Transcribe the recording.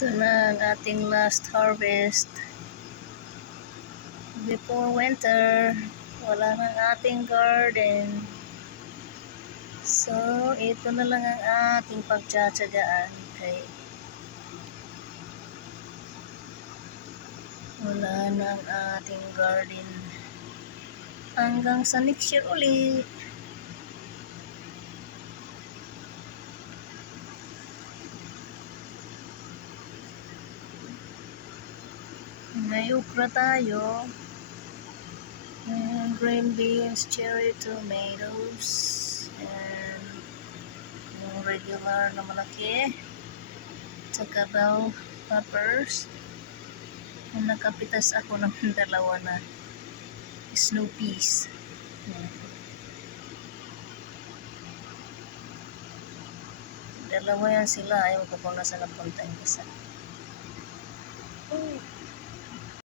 Ito na ang ating last harvest before winter. Wala nang ating garden. So, ito na lang ang ating pagtsatsagaan kay wala na ang ating garden. Hanggang sa next year uli. May okra tayo. Green beans, cherry tomatoes, and yung regular na malaki. Tsaka bell peppers. Nakapitas ako ng dalawa na snow peas. Dalawa yan sila. Ayaw ko kung nasa napunta yung isa.